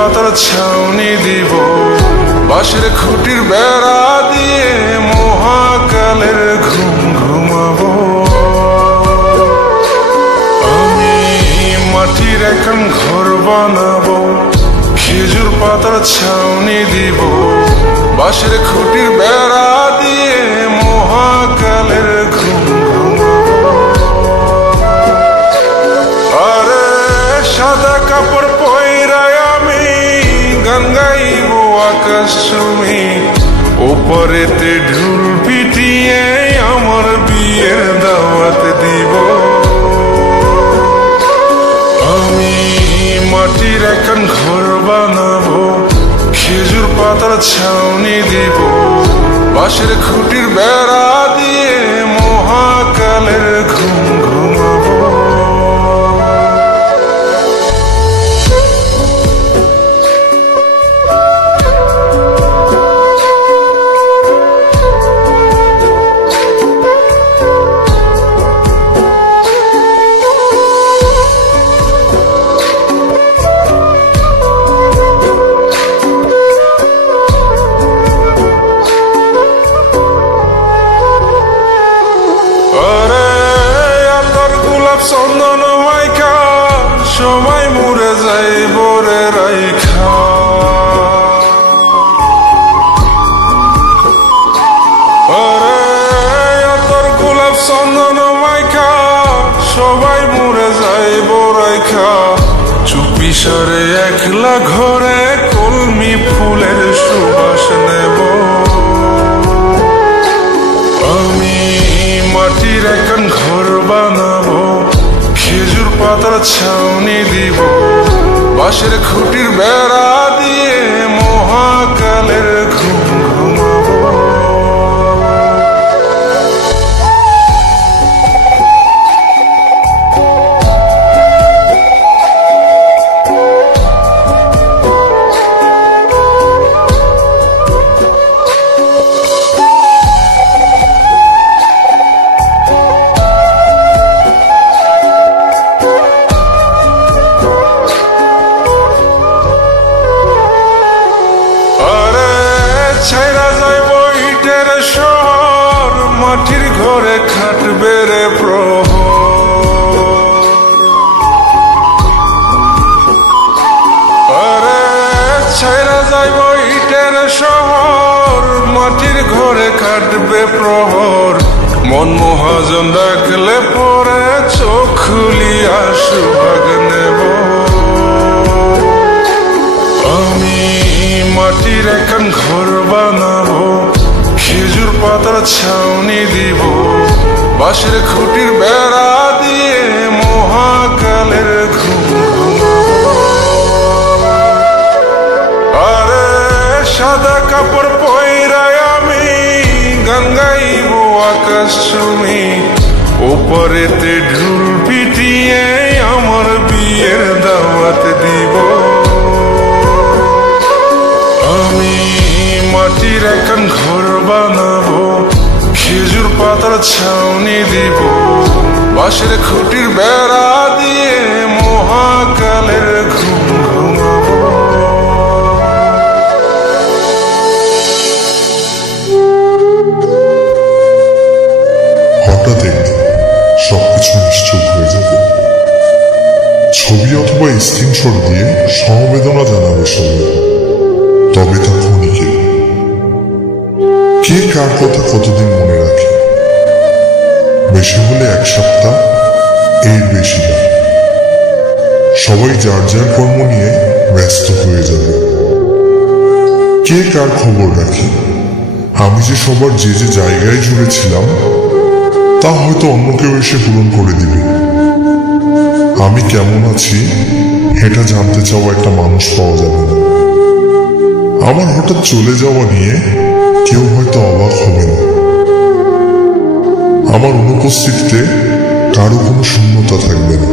পাতার ছাউনি দিব, বাঁশের খুঁটির বেড়া দিয়ে মহাকালের ঘুম ঘুমাবো। আমি মাটির এখন ঘর বানাবো, খেজুর পাতার ছাউনি দিব, বাঁশের খুঁটির বেড়া দিয়ে মহাকালের ঘুম ঘুমাবো। আরে সাদা কাপড় পয়রায় আমি গান গাইব আকাশ চুমি, ওপরেতে ঢুল পিটিয়ে আমার বিয়ের দাওয়াত দিব। আমি মাটির এখন ঘর বানাবো, খেজুর পাতার ছাউনি দিব, বাঁশের খুঁটির বেড়া দিয়ে মহাকালের ঘুম ঘুমাবো। চন্দন মাইকা সময় মরে যাই বরে রাইখা, তোর গোলাপ চন্দন মাইকা সবাই মরে যাই বরাইখা, চুপি সরে একলা ঘরে কলমি ফুলের সুবাস নেব। আমি মাটির এখন ঘর বানাবো, খেজুর পাতার ছাউনি দিব, বাঁশের খুঁটির বেড়া দিয়ে মহাকালের ঘুম ঘুমাবো। মাটির ঘরে খাটবে রে প্রহর, আরে ছাইরা যাইব ইটের শহর, মাটির ঘরে খাটবে প্রহর। মন মহাজন ডাকলে পরে চোখ খুলিয়া সুভাগ নেব। আমি মাটির এখন ঘর বানাবো, খেজুর পাতার ছাউনি দিব, বাঁশের খুঁটির বেড়া দিয়ে মহাকালের ঘুম ঘুমাবো। আরে সাদা কাপড় পয়রায় আমি গান গাইব আকাশ চুমি, ওপরেতে ঢুল পিটিয়ে আমার বিয়ের দাওয়াত দিব। আমি মাটির এখন ঘর বানাবো, খেজুর পাতার ছাউনি দিব, বাঁশের খুঁটির বেড়া দিয়ে মহাকালের ঘুম ঘুমাবো। হঠাৎ একদিন সবকিছু নিশ্চুপ হয়ে যাবে। ছবি অথবা স্ক্রিনশট দিয়ে সমবেদনা জানাবে সবাই, তবে তা ক্ষণিকে। কে কার কথা কতদিন মনে রাখে? বেশি হলে এক সপ্তাহ, এর বেশি না। সবাই যার যার কর্ম নিয়ে ব্যস্ত হয়ে যাবে। কে কার খবর রাখে? আমি যে সবার যে যে জায়গায় জুড়ে ছিলাম তা হয়তো অন্য কেউ এসে পূরণ করে দিবে। আমি কেমন আছি এটা জানতে চাওয়া একটা মানুষ পাওয়া যাবে না। আমার হঠাৎ চলে যাওয়া নিয়ে কেউ হয়তো অবাক হবে না। আমার অনুপস্থিতিতে কারো কোনো শূন্যতা থাকবে না।